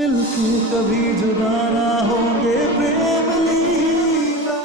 मिलके कभी जुदा ना होंगे प्रेम लीला।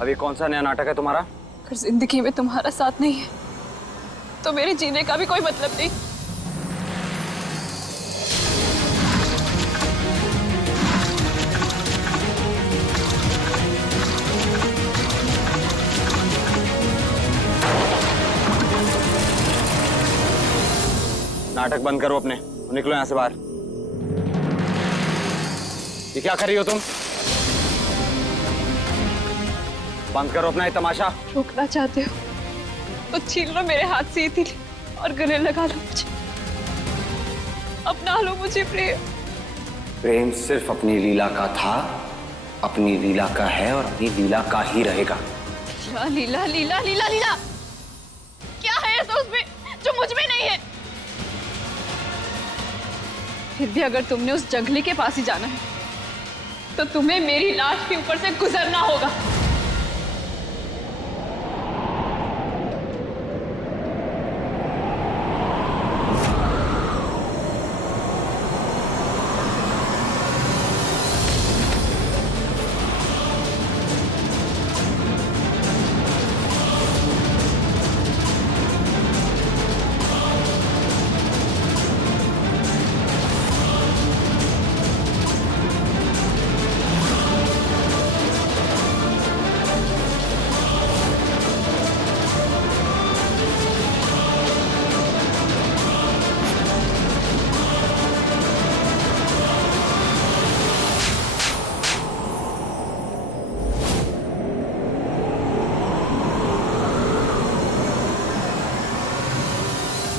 अभी कौन सा नया नाटक है तुम्हारा? अगर जिंदगी में तुम्हारा साथ नहीं है तो मेरे जीने का भी कोई मतलब नहीं। नाटक बंद करो अपने, निकलो यहां से बाहर। ये क्या कर रही हो तुम? बंद करो अपना ये तमाशा। रोकना चाहते हो तो छीन लो मेरे हाथ से ये तिल और गले लगा लो मुझे, अपना लो मुझे। प्रेम प्रेम सिर्फ अपनी लीला का था, अपनी लीला का है और अपनी लीला का ही रहेगा। लीला लीला लीला लीला लीला क्या है ऐसा उसमें जो मुझ में नहीं है? फिर भी अगर तुमने उस जंगली के पास ही जाना है तो तुम्हें मेरी लाश के ऊपर से गुजरना होगा।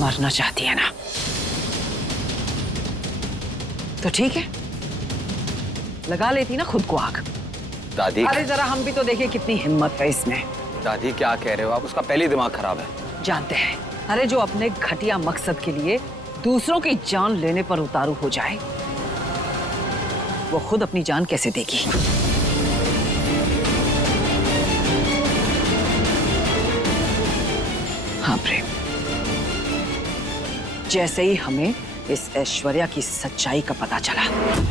मरना चाहती है ना तो ठीक है, लगा लेती ना खुद को आग। दादी, अरे जरा हम भी तो देखें कितनी हिम्मत है इसमें। दादी क्या कह रहे हो आप? उसका पहले ही दिमाग खराब है। जानते हैं, अरे जो अपने घटिया मकसद के लिए दूसरों की जान लेने पर उतारू हो जाए वो खुद अपनी जान कैसे देगी? हाँ प्रेम, जैसे ही हमें इस ऐश्वर्या की सच्चाई का पता चला,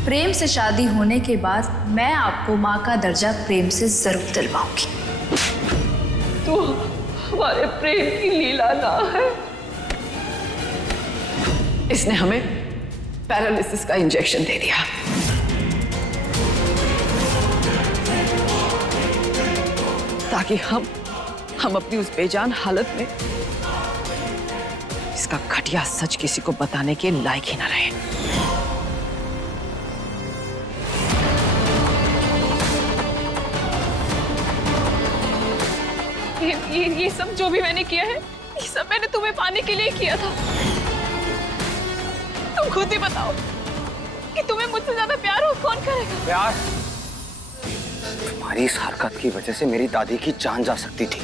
प्रेम से शादी होने के बाद मैं आपको माँ का दर्जा प्रेम से जरूर दिलवाऊंगी। तो हमारे प्रेम की लीला ना है। इसने हमें पैरालिसिस का इंजेक्शन दे दिया ताकि हम अपनी उस बेजान हालत में इसका घटिया सच किसी को बताने के लायक ही ना रहे। ये सब जो भी मैंने किया है, ये सब मैंने तुम्हें पाने के लिए किया था। तुम खुद ही बताओ कि तुम्हें मुझसे ज्यादा प्यार हो कौन करेगा? प्यार? तुम्हारी इस हरकत की वजह से मेरी दादी की जान जा सकती थी।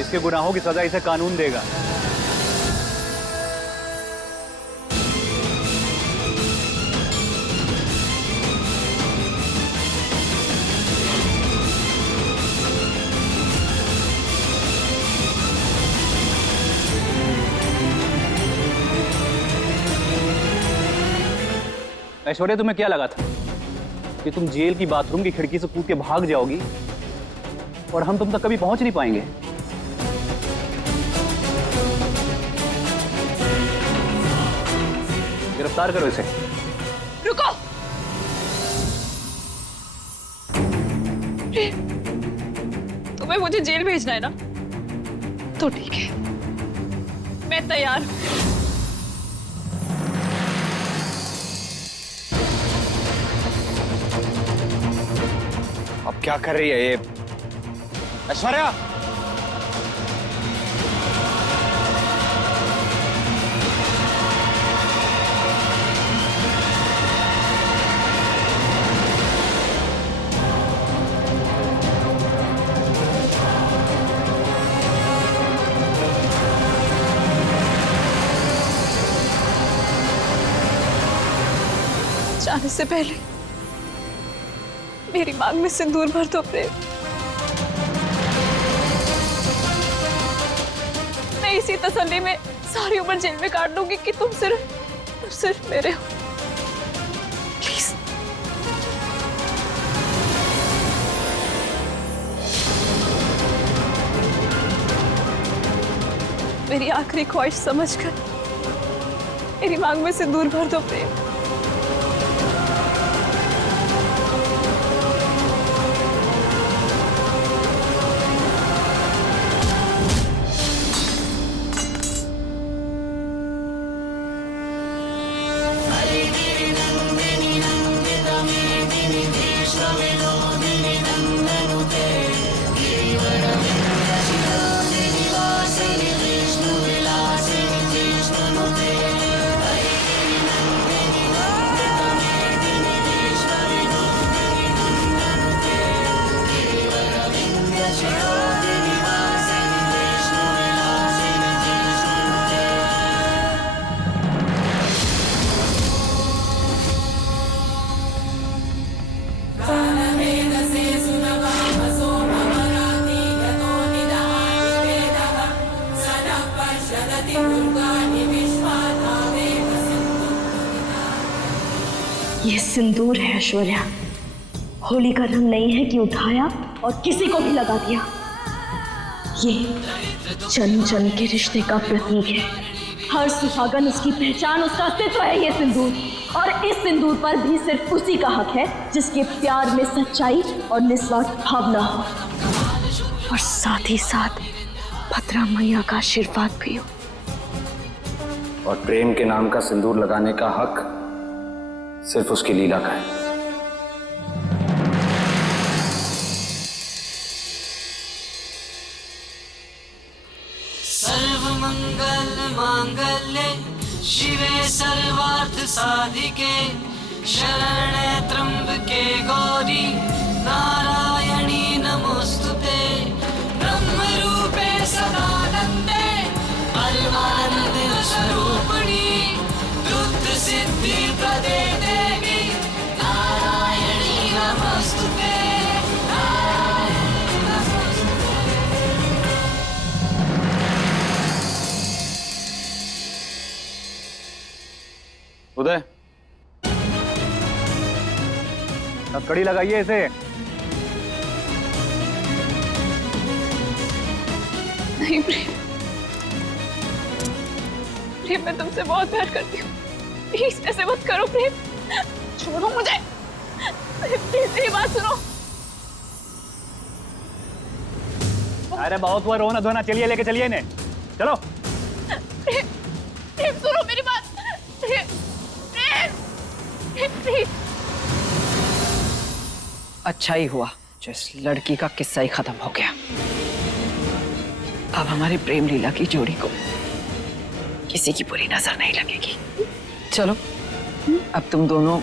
इसके गुनाहों की सजा इसे कानून देगा। ऐश्वर्या, तुम्हें क्या लगा था कि तुम जेल की बाथरूम की खिड़की से कूद के भाग जाओगी और हम तुम तक कभी पहुंच नहीं पाएंगे? गिरफ्तार करो इसे। रुको, तुम्हें मुझे जेल भेजना है ना? तो ठीक है, मैं तैयार हूं। अब क्या कर रही है ये? ऐश्वर्या, जाने से पहले मेरी मांग में सिंदूर भर दो प्रेम। मैं इसी तसल्ली में सारी उम्र जेल में काट लूंगी कि तुम सिर्फ मेरे हो। प्लीज। मेरी आखिरी ख्वाहिश समझकर मेरी मांग में सिंदूर भर दो प्रेम। ये सिंदूर है ऐश्वर्या। होली का रंग नहीं है कि उठाया और किसी को भी लगा दिया। ये जन्म जन्म के रिश्ते का प्रतीक है। हर सुहागन, उसकी पहचान, उसका अस्तित्व है ये सिंदूर। और इस सिंदूर पर भी सिर्फ उसी का हक है जिसके प्यार में सच्चाई और निस्वार्थ भावना हो, और साथ ही साथ भद्रा मैया का आशीर्वाद भी हो। और प्रेम के नाम का सिंदूर लगाने का हक सिर्फ उसकी लीला का है। सर्वमंगल मांगल्ये शिवे सर्वार्थ साधिके शरणे त्र्यंबके गौरी नारायणी नमोस्तुते ब्रह्मरूपे सदानंदे परमानंद स्वरूपिणी दुग्ध सिद्धि प्रदे देवी नारायणी नमोस्तुते। उदय, कड़ी लगाइए इसे। नहीं प्रेम, प्रेम मैं तुमसे बहुत प्यार करती हूँ। प्लीज ऐसे मत करो प्रेम, छोड़ो मुझे। प्लीज मेरी बात सुनो। अरे बहुत हुआ रोना धोना, चलिए लेके चलिए इन्हें, चलो। प्रेम, प्रेम सुनो मेरी बात। प्रेम, प्रेम, प्लीज। अच्छा ही हुआ जो इस लड़की का किस्सा ही खत्म हो गया। अब हमारी प्रेम लीला की जोड़ी को किसी की बुरी नजर नहीं लगेगी। चलो अब तुम दोनों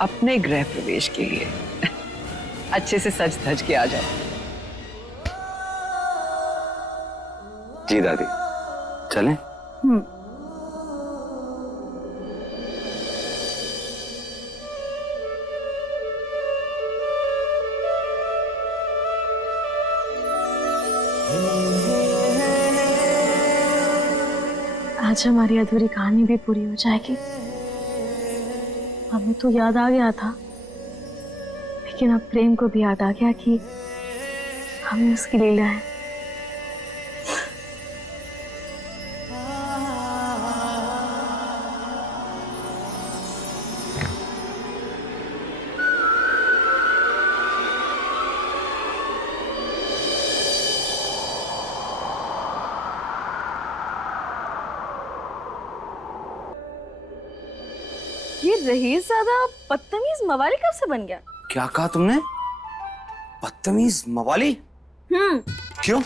अपने गृह प्रवेश के लिए अच्छे से सज धज के आ जाओ। जी दादी, चलें? आज हमारी अधूरी कहानी भी पूरी हो जाएगी। हमें तो याद आ गया था, लेकिन अब प्रेम को भी याद आ गया कि हमें उसकी लीला है। ये रहीस ज्यादा बदतमीज मवाली कब से बन गया? क्या कहा तुमने? बदतमीज मवाली? क्यों?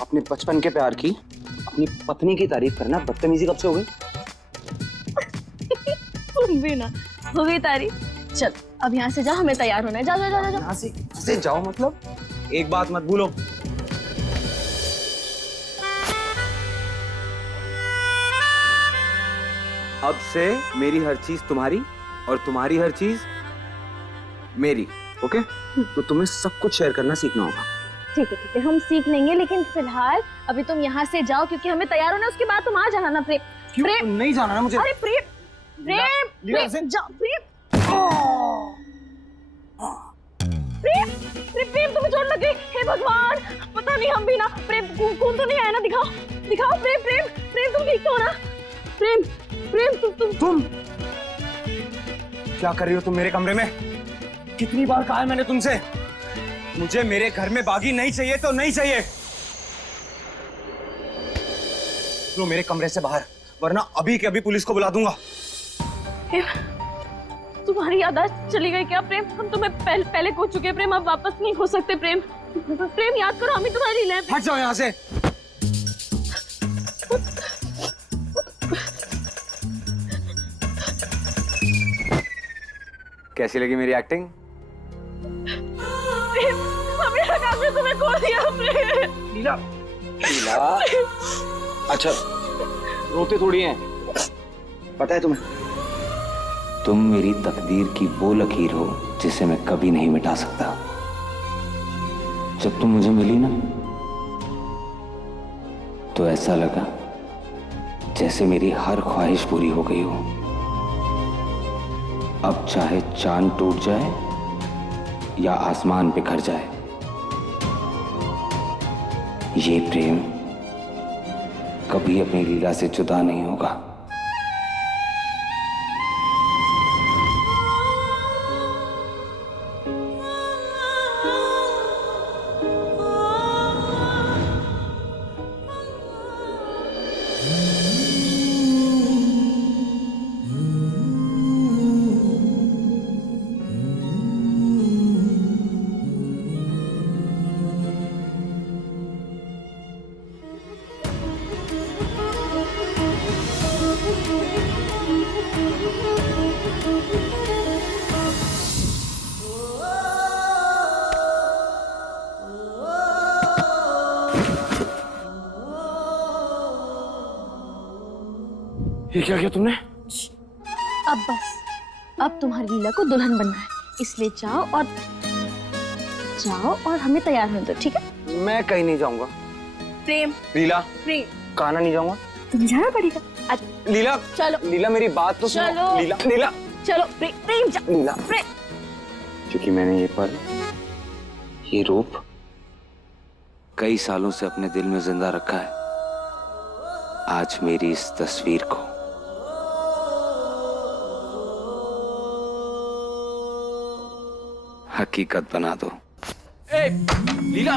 अपने बचपन के प्यार की अपनी पत्नी की तारीफ करना बदतमीजी कब से हो गई? तुम भी ना, हो गई तारीफ। चल अब यहाँ से जा, हमें तैयार होना है। जा जा जा जा, जा। यहाँ से जाओ मतलब? एक बात मत भूलो, अब से मेरी हर चीज तुम्हारी और तुम्हारी हर चीज मेरी। ओके? तो तुम्हें सब कुछ शेयर करना सीखना होगा। ठीक है, हम सीख लेंगे, लेकिन फिलहाल अभी तुम यहाँ से जाओ क्योंकि हमें तैयार होना है। उसके बाद तुम आ जाना ना प्रेम। क्यों? प्रेम नहीं जाना ना मुझे। अरे प्रेम प्रेम लीला से जाओ प्रेम। प्रेम प्रेम प्रेम तुम्हें चोट लग गई। हे भगवान, पता नहीं, हम भी ना। प्रेम खून तो नहीं आया ना? दिखाओ दिखाओ। प्रेम प्रेम प्रेम तुम ठीक तो हो ना? प्रेम प्रेम तुम क्या कर रही हो तुम मेरे कमरे में? कितनी बार कहा है मैंने तुमसे, मुझे मेरे घर में बागी नहीं चाहिए तो नहीं चाहिए। लो मेरे कमरे से बाहर, वरना अभी के अभी पुलिस को बुला दूंगा। तुम्हारी याददाश्त चली गई क्या प्रेम? हम तुम्हें पहले खो चुके हैं प्रेम, अब वापस नहीं हो सकते प्रेम। प्रेम याद करो, हम ही तुम्हारी लीला है। हट जाओ यहाँ से। कैसी लगी मेरी एक्टिंग? प्रेम हमें लगा कि तुम्हें खो दिया प्रेम। लीला, लीला, अच्छा रोते थोड़ी हैं। पता है तुम्हें, तुम मेरी तकदीर की वो लकीर हो जिसे मैं कभी नहीं मिटा सकता। जब तुम मुझे मिली ना, तो ऐसा लगा जैसे मेरी हर ख्वाहिश पूरी हो गई हो। अब चाहे चांद टूट जाए या आसमान बिखर जाए, ये प्रेम कभी अपनी लीला से जुदा नहीं होगा। ये क्या किया तुमने? अब बस, अब तुम्हारी लीला को दुल्हन बनना है, इसलिए जाओ और हमें तैयार होने दो, ठीक है? मैं कहीं नहीं जाऊंगा। प्रेम लीला, प्रेम कहना नहीं जाऊंगा। तुम्हें जाना पड़ेगा। लीला चलो लीला, मेरी बात तो सुनो। चलो। लीला लीला चलो प्रेम जा। लीला, प्रेम क्योंकि मैंने ये पल, ये रूप कई सालों से अपने दिल में जिंदा रखा है, आज मेरी इस तस्वीर को हकीकत बना दो। ए, लीला,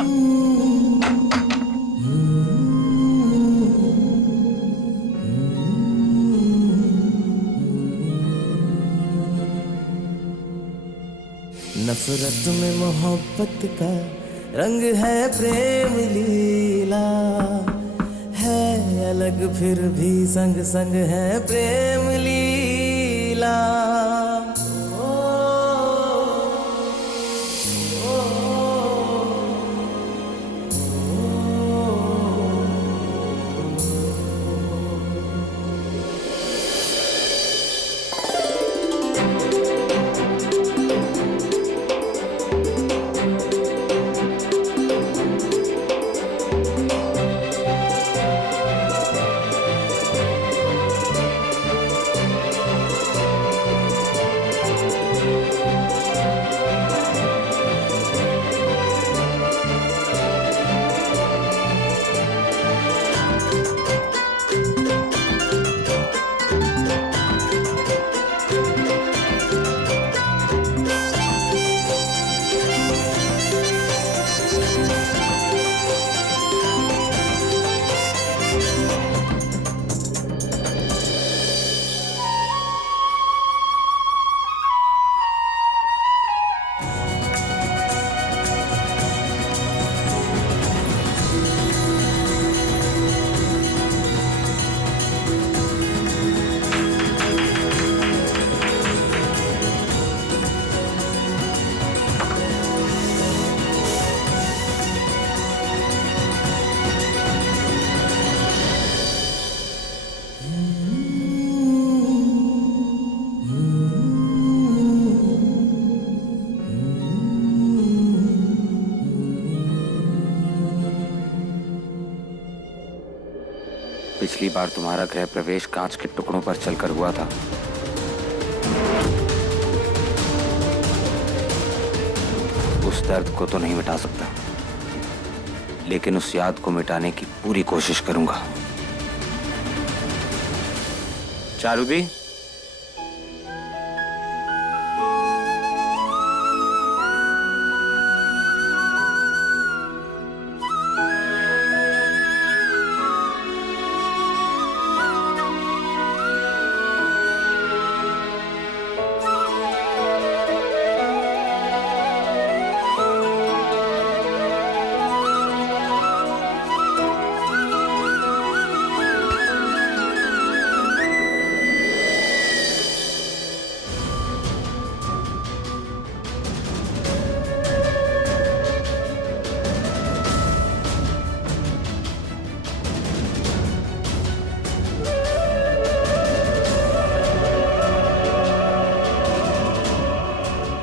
नफरत में मोहब्बत का रंग है प्रेम लीला, है अलग फिर भी संग संग है प्रेम लीला। पिछली बार तुम्हारा गृह प्रवेश कांच के टुकड़ों पर चलकर हुआ था, उस दर्द को तो नहीं मिटा सकता, लेकिन उस याद को मिटाने की पूरी कोशिश करूंगा। चारुदी,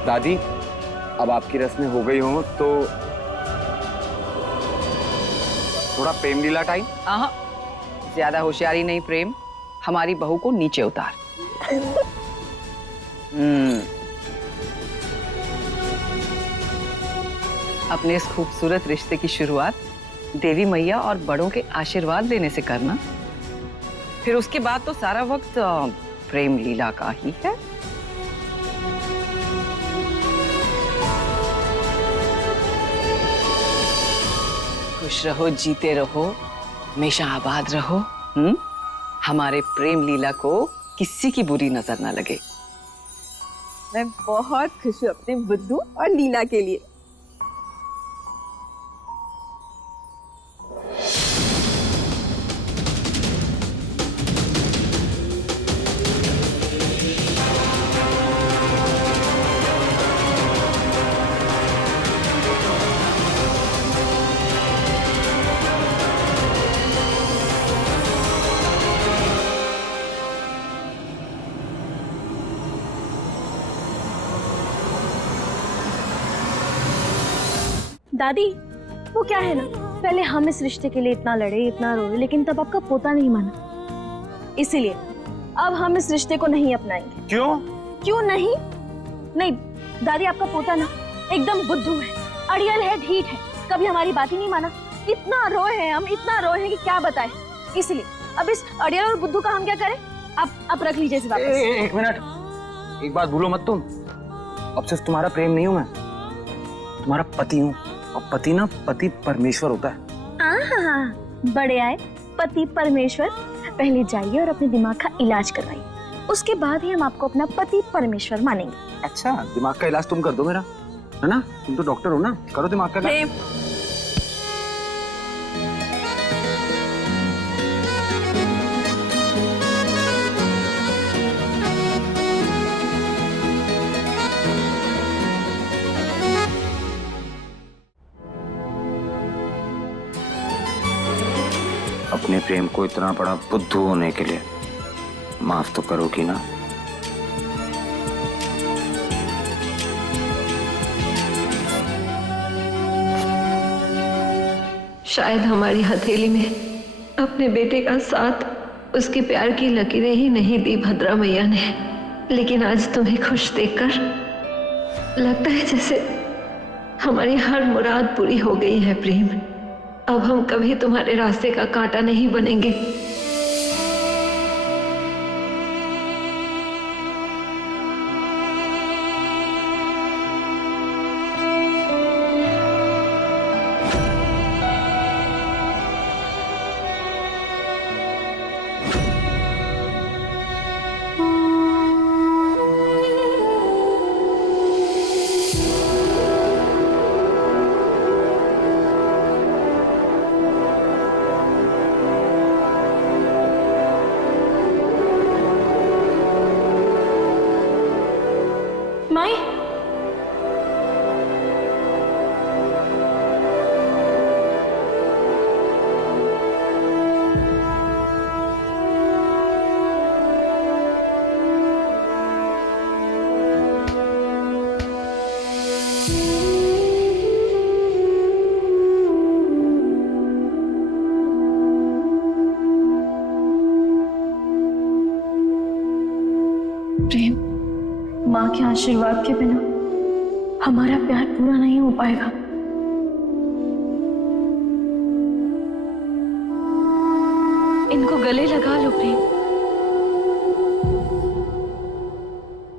दादी, अब आपकी रस्में हो गई हो तो थोड़ा प्रेम लीला टाइम। हाँ, ज्यादा होशियारी नहीं प्रेम, हमारी बहू को नीचे उतार। अपने इस खूबसूरत रिश्ते की शुरुआत देवी मैया और बड़ों के आशीर्वाद लेने से करना, फिर उसके बाद तो सारा वक्त प्रेम लीला का ही है। खुश रहो, जीते रहो, हमेशा आबाद रहो। हमारे प्रेम लीला को किसी की बुरी नजर ना लगे। मैं बहुत खुश हूँ अपने बुद्धू और लीला के लिए। दादी, वो क्या है ना, पहले हम इस रिश्ते के लिए इतना लड़े, इतना रोए, लेकिन तब आपका पोता नहीं माना। इसीलिए अब हम इस रिश्ते को नहीं अपनाएंगे। क्यों? क्यों नहीं? नहीं दादी, आपका पोता ना एकदम बुद्धू है, अड़ियल है, ढीठ है, कभी हमारी बात ही नहीं माना। इतना रोए हैं हम, इतना रोए हैं कि क्या बताएं। इसलिए अब इस अड़ियल और बुद्धू का हम क्या करें? आप रख लीजिए इसे वापस। एक मिनट, एक बात भूलो मत तुम, अब सिर्फ तुम्हारा प्रेम नहीं हूं मैं, तुम्हारा पति हूं। और पति ना, पति परमेश्वर होता है। हाँ, बड़े आए पति परमेश्वर। पहले जाइए और अपने दिमाग का इलाज करवाइए, उसके बाद ही हम आपको अपना पति परमेश्वर मानेंगे। अच्छा, दिमाग का इलाज तुम कर दो मेरा, है ना? तुम तो डॉक्टर हो ना, करो दिमाग का इलाज। अपने प्रेम को इतना बड़ा बुद्धू होने के लिए माफ तो करोगी ना? शायद हमारी हथेली में अपने बेटे का साथ, उसके प्यार की लकीरें ही नहीं दी भद्रा मैया ने, लेकिन आज तुम्हें खुश देखकर लगता है जैसे हमारी हर मुराद पूरी हो गई है प्रेम। अब हम कभी तुम्हारे रास्ते का कांटा नहीं बनेंगे। के आशीर्वाद के बिना हमारा प्यार पूरा नहीं हो पाएगा। इनको गले लगा लो प्रेम।